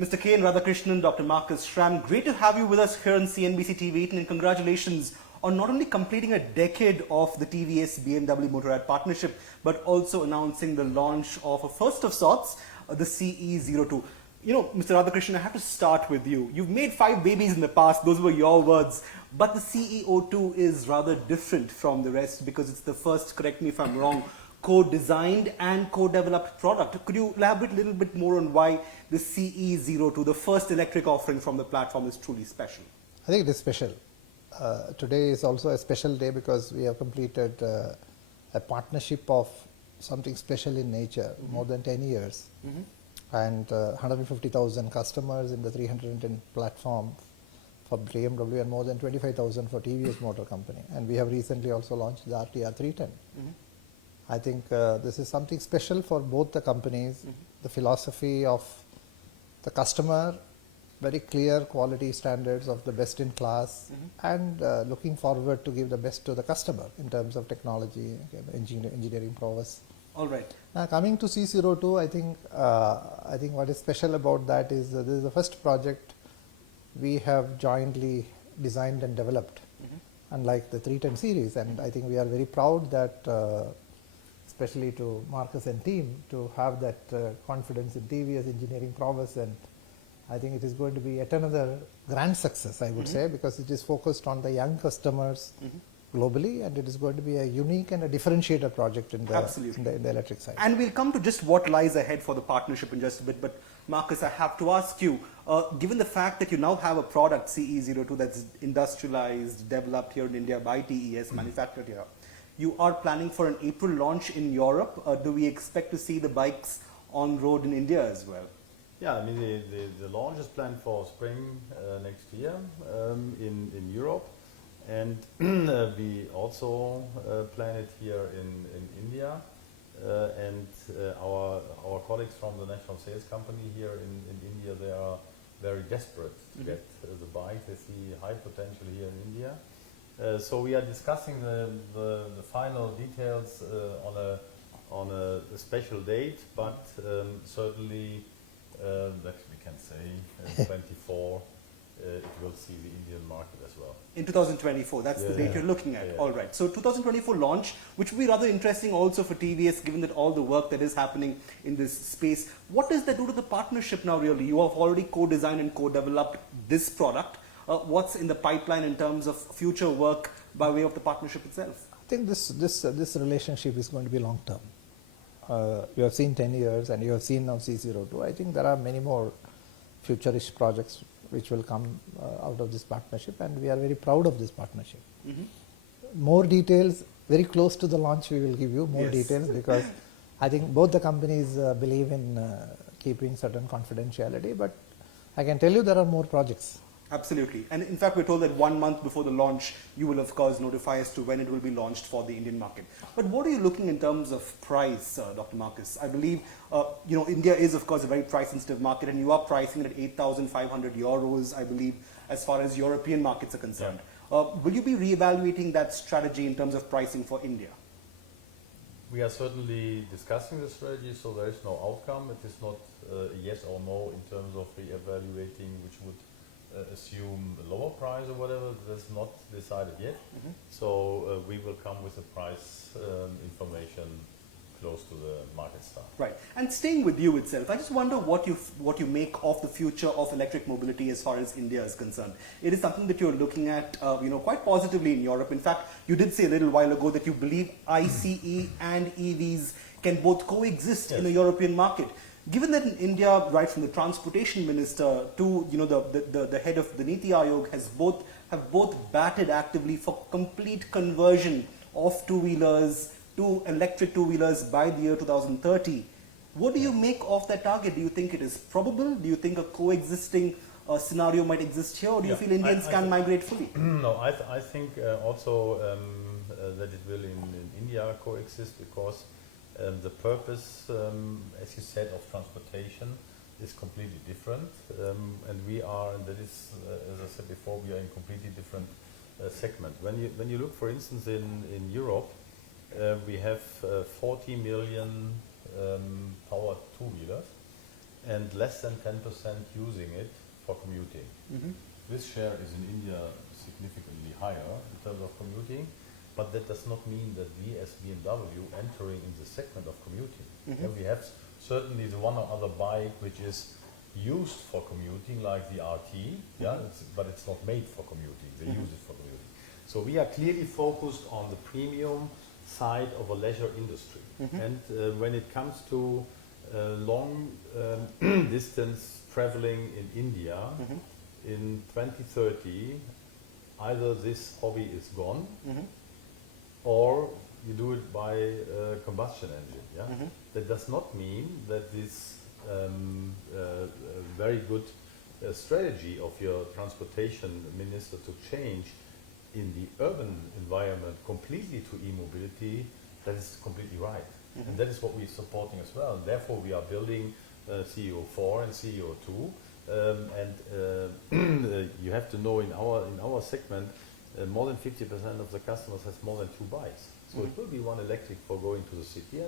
Mr. K and Radhakrishnan, Dr. Markus, Schramm, great to have you with us here on CNBC-TV18 and congratulations on not only completing a decade of the TVS-BMW Motorrad partnership, but also announcing the launch of a first of sorts, the CE-02. You know, Mr. Radhakrishnan, I have to start with you. You've made 5 babies in the past, those were your words, but the CE-02 is rather different from the rest because it's the first, correct me if I'm wrong, co-designed and co-developed product. Could you elaborate a little bit more on why the CE-02, the first electric offering from the platform, is truly special? I think it is special. Today is also a special day because we have completed a partnership of something special in nature, more than 10 years. And 150,000 customers in the 310 platform for BMW and more than 25,000 for TVS Motor Company. And we have recently also launched the RTR 310. I think this is something special for both the companies. The philosophy of the customer, very clear quality standards of the best in class, and looking forward to give the best to the customer in terms of technology, engineering prowess. All right. Now coming to CE-02, I think what is special about that is this is the first project we have jointly designed and developed, unlike the 310 series. And I think we are very proud that especially to Markus and team, to have that confidence in TVS engineering prowess, and I think it is going to be yet another grand success, I would say, because it is focused on the young customers globally, and it is going to be a unique and a differentiator project in the electric side. And we'll come to just what lies ahead for the partnership in just a bit, but Markus, I have to ask you, given the fact that you now have a product, CE-02, that's industrialized, developed here in India by TES, manufactured here, you are planning for an April launch in Europe. Do we expect to see the bikes on road in India as well? Yeah, I mean the launch is planned for spring next year in Europe, and we also plan it here in India, and our colleagues from the national sales company here in India, they are very desperate to get the bike. They see high potential here in India. So we are discussing the final details on a special date, but certainly that we can say 24 it will see the Indian market as well. In 2024, that's the date you're looking at. All right. So 2024 launch, which will be rather interesting also for TVS, given that all the work that is happening in this space. What does that do to the partnership now really? You have already co-designed and co-developed this product. What's in the pipeline in terms of future work by way of the partnership itself? I think this relationship is going to be long term. You have seen 10 years and you have seen now CE-02. I think there are many more futurish projects which will come out of this partnership, and we are very proud of this partnership. More details, very close to the launch we will give you more details, because I think both the companies believe in keeping certain confidentiality, but I can tell you there are more projects. Absolutely. And in fact, we're told that 1 month before the launch, you will of course notify as to when it will be launched for the Indian market. But what are you looking in terms of price, Dr. Markus? I believe, you know, India is of course a very price sensitive market, and you are pricing it at 8,500 euros, I believe, as far as European markets are concerned. Will you be reevaluating that strategy in terms of pricing for India? We are certainly discussing the strategy, so there is no outcome. It is not a yes or no in terms of reevaluating, which would assume a lower price or whatever. That's not decided yet. So we will come with a price information close to the market start. Right. And staying with you itself, I just wonder what you make of the future of electric mobility as far as India is concerned. It is something that you're looking at, you know, quite positively in Europe. In fact, you did say a little while ago that you believe ICE and EVs can both coexist in the European market. Given that in India, right from the transportation minister to, you know, the head of the Niti Aayog have both batted actively for complete conversion of two-wheelers to electric two-wheelers by the year 2030. What do you make of that target? Do you think it is probable? Do you think a coexisting scenario might exist here, or do you feel Indians can migrate fully? No, I think also that it will in India coexist, because the purpose, as you said, of transportation is completely different, and we are, and that is, as I said before, we are in completely different segment. When you look, for instance, in Europe, we have 40 million powered two-wheelers, and less than 10% using it for commuting. This share is in India significantly higher in terms of commuting, but that does not mean that we as BMW entering in the segment of commuting. And we have certainly the one or other bike which is used for commuting, like the RT, but it's not made for commuting. They use it for commuting. So we are clearly focused on the premium side of a leisure industry. And when it comes to long distance traveling in India, in 2030, either this hobby is gone or you do it by combustion engine. That does not mean that this very good strategy of your transportation minister to change in the urban environment completely to e-mobility, that is completely right. And that is what we're supporting as well. And therefore we are building CE-04 and CE-02. You have to know in our segment, more than 50% of the customers has more than 2 bikes. So it will be one electric for going to the city,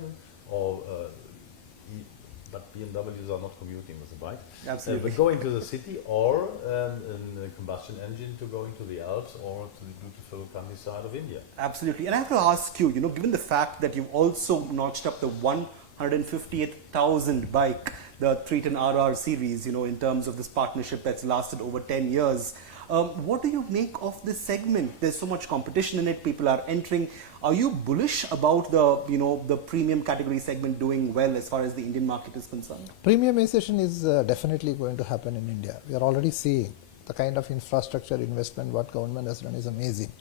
but BMWs are not commuting with a bike. Absolutely. But going to the city, or a combustion engine to go into the Alps or to the beautiful countryside of India. Absolutely. And I have to ask you, given the fact that you've also notched up the 158,000 bike, the 310 RR series, in terms of this partnership that's lasted over 10 years. What do you make of this segment? There's so much competition in it. People are entering. Are you bullish about the premium category segment doing well as far as the Indian market is concerned? Premiumization is definitely going to happen in India. We are already seeing the kind of infrastructure investment what government has done is amazing.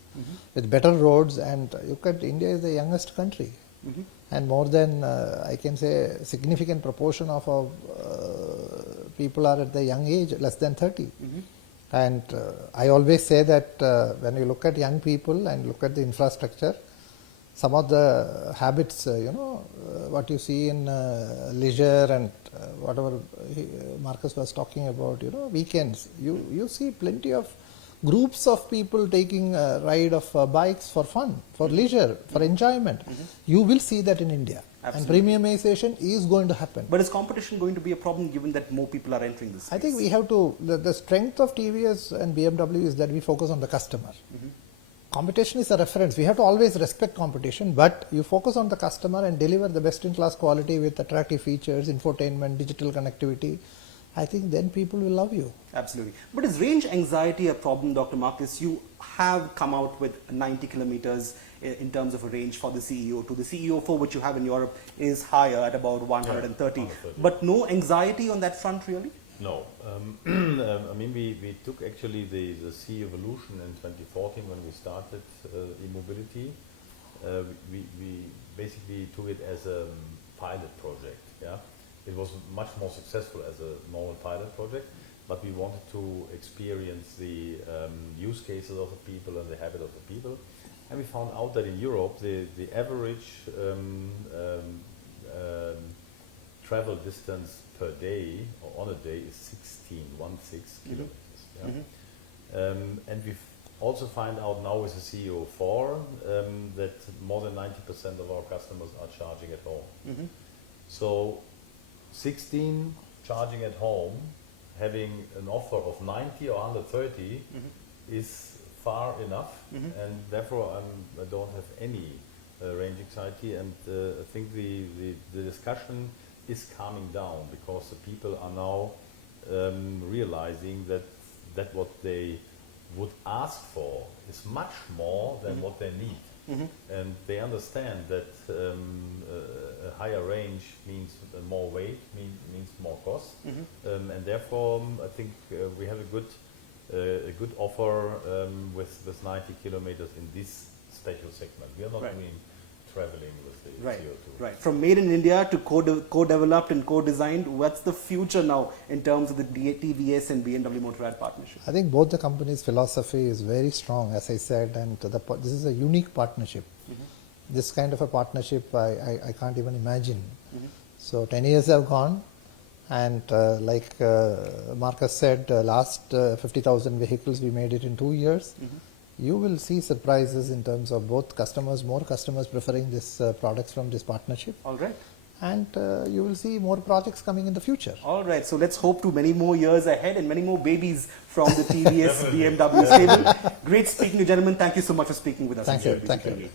With better roads, and look at India is the youngest country. And more than, I can say, a significant proportion of our people are at the young age, less than 30. And I always say that when you look at young people and look at the infrastructure, some of the habits, what you see in leisure and whatever Markus was talking about, weekends, you see plenty of groups of people taking a ride of bikes for fun, for leisure, for enjoyment. You will see that in India. Absolutely. And premiumization is going to happen. But is competition going to be a problem given that more people are entering this space? I think we have to, the strength of TVS and BMW is that we focus on the customer. Competition is a reference. We have to always respect competition, but you focus on the customer and deliver the best-in-class quality with attractive features, infotainment, digital connectivity. I think then people will love you. Absolutely. But is range anxiety a problem, Dr. Markus? You have come out with 90 kilometers in terms of a range for the CE-02. The CE-04, which you have in Europe, is higher at about 130. But no anxiety on that front, really? No. I mean, we took actually the CE evolution in 2014 when we started e-mobility. We basically took it as a pilot project. It was much more successful as a normal pilot project, but we wanted to experience the use cases of the people and the habit of the people. And we found out that in Europe, the average travel distance per day, or on a day, is 16 kilometers. And we've also find out now with the CE-04 that more than 90% of our customers are charging at home. So 16 charging at home, having an offer of 90 or 130 is far enough, and therefore I don't have any range anxiety, and I think the discussion is calming down because the people are now realizing that what they would ask for is much more than what they need. And they understand that a higher range means more weight, means more cost, and therefore I think we have a good offer with 90 kilometers in this special segment. We are not doing traveling with the CO2. Right. From made in India to co-developed and co-designed, what's the future now in terms of the TVS and BMW Motorrad partnership? I think both the companies' philosophy is very strong, as I said, and this is a unique partnership. This kind of a partnership I can't even imagine. So 10 years have gone, and like Markus said, last 50,000 vehicles we made it in 2 years. You will see surprises in terms of both customers, more customers preferring this products from this partnership. All right. and you will see more projects coming in the future. All right, so let's hope to many more years ahead and many more babies from the TVS BMW stable. Great speaking to you, gentlemen. Thank you so much for speaking with us. Thank you. Thank you.